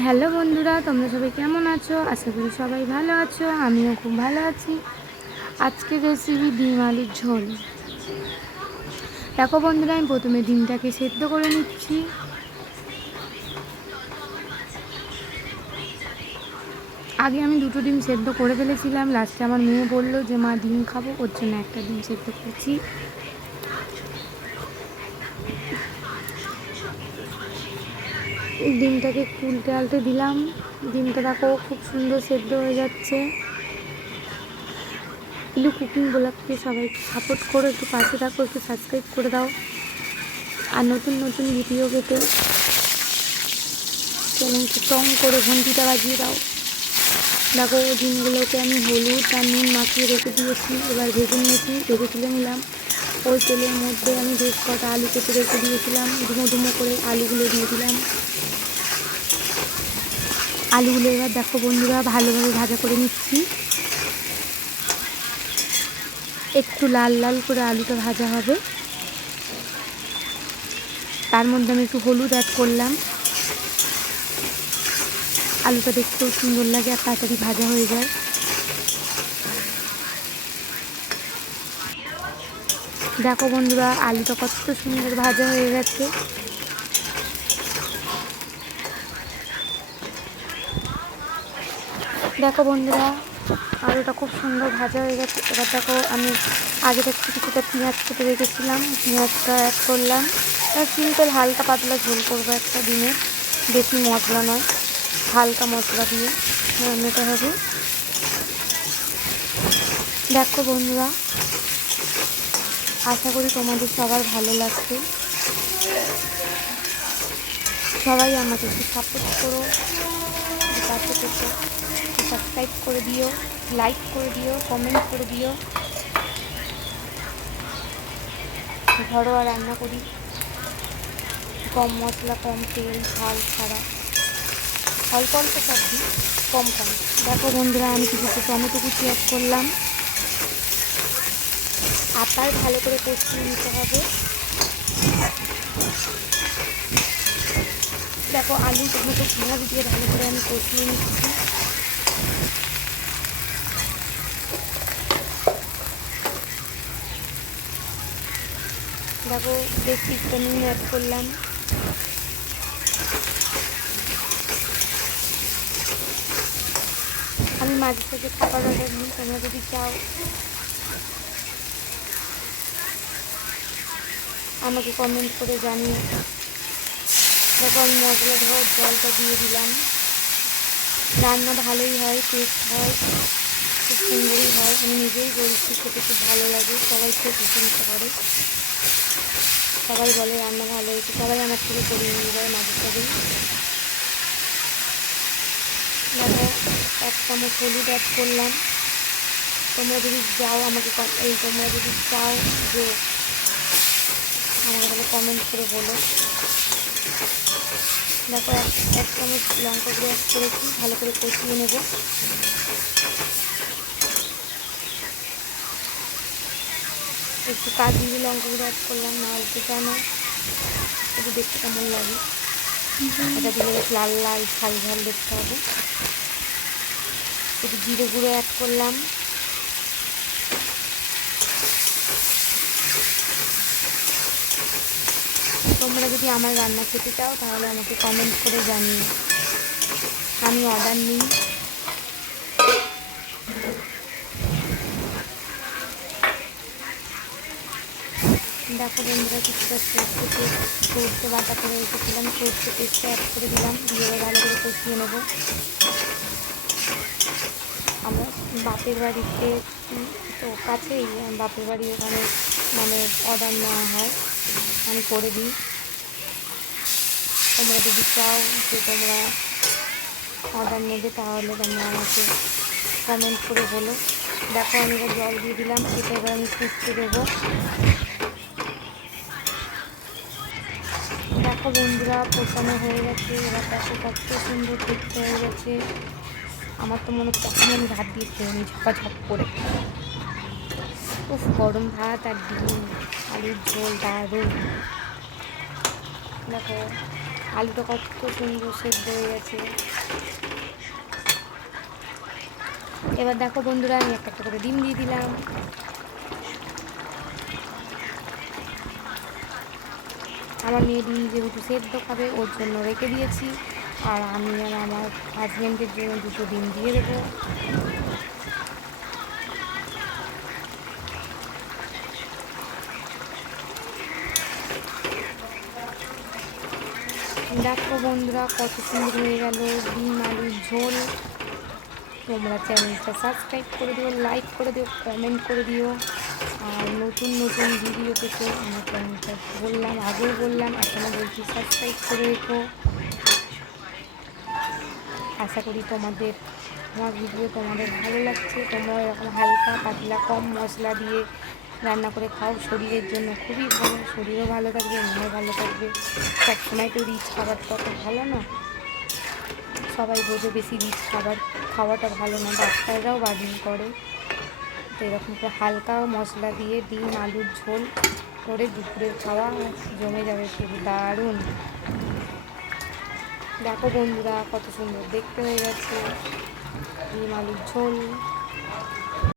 Hello বন্ধুরা, তোমরা সবাই কেমন আছো? আশা করি সবাই ভালো আছো। আমিও খুব ভালো আছি। আজকের রেসিপি ডিম আলুর ঝোল। দেখো বন্ধুরা, আমি প্রথমে ডিমটাকে সেদ্ধ করে নিচ্ছি। আগে আমি 2টো ডিম সেদ্ধ করে ফেলেছিলাম। লাস্টে আমার মেয়ে বললো যে মা ডিম খাবো, ওর জন্য একটা ডিম সেদ্ধ করেছি। ডিমটাকে একটু উল্টে আলটে দিলাম। ডিমটা দেখো খুব সুন্দর সেদ্ধ হয়ে যাচ্ছে। ইলু কুকিং ব্লগকে সবাই একটু সাপোর্ট করো, একটু পাশে থাকো, একটু সাবস্ক্রাইব করে দাও। আর নতুন নতুন ভিডিও পেতে চ্যানেলকে টং করে ঘন্টিটা বাজিয়ে দাও। দেখো ডিমগুলোকে আমি হলুদ আর নুন মাখিয়ে রেখে দিয়েছি। এবার ভেজে নিয়েছি, ভেজে তুলে নিলাম। ওই তেলের মধ্যে আমি বেশ কটা আলু কেটে রেখে দিয়েছিলাম। ডুমো ডুমো করে আলুগুলো দিয়ে দিলাম। আলুগুলো এবার দেখো বন্ধুরা ভালোভাবে ভাজা করে নিচ্ছি। একটু লাল লাল করে আলুটা ভাজা হবে। তার মধ্যে আমি একটু হলুদ অ্যাড করলাম। আলুটা দেখতেও সুন্দর লাগে আর তাড়াতাড়ি ভাজা হয়ে যায়। দেখো বন্ধুরা আলুটা কত সুন্দর ভাজা হয়ে গেছে। দেখো বন্ধুরা আলুটা খুব সুন্দর ভাজা হয়ে গেছে। এবার দেখো আমি আগে থেকে কিছুটা পেঁয়াজ কেটে রেখেছিলাম, পেঁয়াজটা অ্যাড করলাম। সিম্পল হালকা পাতলা ঝোল করবো একটা দিনে, বেশি মশলা নয়, হালকা মশলা দিয়ে রান্নাটা হবে। দেখো বন্ধুরা আশা করি তোমাদের সবার ভালো লাগছে। সবাই আমাকে একটু সাপোর্ট করো, পাশে থেকে সাবস্ক্রাইব করে দিও, লাইক করে দিও, কমেন্ট করে দিও। ঘরোয়া রান্না করি, কম মশলা, কম তেল, ঝাল ছাড়া, অল্প অল্প সবজি, কম কম। দেখো বন্ধুরা আমি কিছুটা টমেটো কুচি অ্যাড করলাম। আবার ভালো করে কষিয়ে নিতে হবে। দেখো আলু টমেটো পেঁয়াজ দিয়ে ভালো করে আমি কষিয়ে নিচ্ছি। দেখো বেশি একটু নুন অ্যাড করলাম। আমি মাঝে থেকে খাবার অর্ডার নিই, তোমরা যদি চাও আমাকে কমেন্ট করে জানিয়ে। দেখো আমি মশলা ধোয়ার জলটা দিয়ে দিলাম। রান্না ভালোই হয়, টেস্ট হয়, খুব সুন্দরই হয়। আমি নিজেই বলছি খেতে খুব ভালো লাগে, সবাই খুব প্রশংসা করে, সবাই বলে রান্না ভালো হয়েছে, সবাই আমার থেকে করিয়ে নিয়ে যায় মাঝে সাঝে। দেখো 1 চামচ হলুদ অ্যাড করলাম। তোমরা যদি চাও আমাকে তোমরা যদি চাও যে আমাকে তাহলে কমেন্ট করে বলো। দেখো 1 চামচ লঙ্কা গুঁড়ো অ্যাড করেছি, ভালো করে কষিয়ে নেব। একটু কাশ্মীরি লঙ্কা গুঁড়ো অ্যাড করলাম, না অল্প কেন একটু দেখতে কেমন লাগে, এটা দিলে বেশ লাল লাল ঝাল ঝাল দেখতে হবে। একটু জিরে গুঁড়ো অ্যাড করলাম। তোমরা যদি আমার রান্না খেতে চাও তাহলে আমাকে কমেন্ট করে জানিও, আমি অর্ডার নিই। দেখো বন্ধুরা কিছুটা সর্ষে বাটা করে রেখেছিলাম, সর্ষে পেস্টটা অ্যাড করে দিলাম, দিয়ে ভালো করে কষিয়ে নেব। আমরা বাপের বাড়িতে তো কাছেই, বাপের বাড়ি ওখানে মানে অর্ডার নেওয়া হয়, আমি করে দিই। তোমরা যদি চাও যে তোমরা অর্ডার নেবে তাহলে তোমরা আমাকে কমেন্ট করে বলো। দেখো আমি এবার জল দিয়ে দিলাম, সেটা এবার আমি ফুটতে দেবো। দেখো বন্ধুরা কষানো হয়ে গেছে। এবার দেখো কত সুন্দর দেখতে হয়ে গেছে। আমার তো মনে হচ্ছে এখন আমি ভাত দিয়ে খেয়ে নিই ঝপাঝপ করে। উফ, গরম ভাত আর ডিম আলুর ঝোল দারুণ। দেখো আলুটা কত সুন্দর সেদ্ধ হয়ে গেছে। এবার দেখো বন্ধুরা, আমি একটা একটা করে ডিম দিয়ে দিলাম। আমার মেয়ে ডিম যেহেতু সেদ্ধ খাবে ওর জন্য রেখে দিয়েছি, আর আমি আর আমার হাজব্যান্ডের জন্য দুটো ডিম দিয়ে দেবো। দেখো বন্ধুরা কত সুন্দর হয়ে গেল ডিম আলুর ঝোল। তোমরা চ্যানেলটা সাবস্ক্রাইব করে দিও, লাইক করে দিও, কমেন্ট করে দিও। আর নতুন নতুন ভিডিও পেতে আমার চ্যানেলটা বললাম, আগেও বললাম, এখনও বলছি সাবস্ক্রাইব করে রেখো। আশা করি তোমাদের আমার ভিডিও তোমাদের ভালো লাগছে। তোমরা এরকম হালকা পাতলা কম মশলা দিয়ে রান্না করে খাও, শরীরের জন্য খুবই ভালো, শরীরও ভালো থাকবে, মনও ভালো থাকবে। সবসময় তো রিচ খাবারটা অত ভালো না, সবাই বোঝে বেশি রিচ খাওয়াটা ভালো না, ডাক্তাররাও বারণ করে। তো এরকম করে হালকা মশলা দিয়ে ডিম আলুর ঝোল করে দুপুরের খাওয়া জমে যাবে পুরো দারুণ। দেখো বন্ধুরা কত সুন্দর দেখতে হয়ে গেছে ডিম আলুর ঝোল।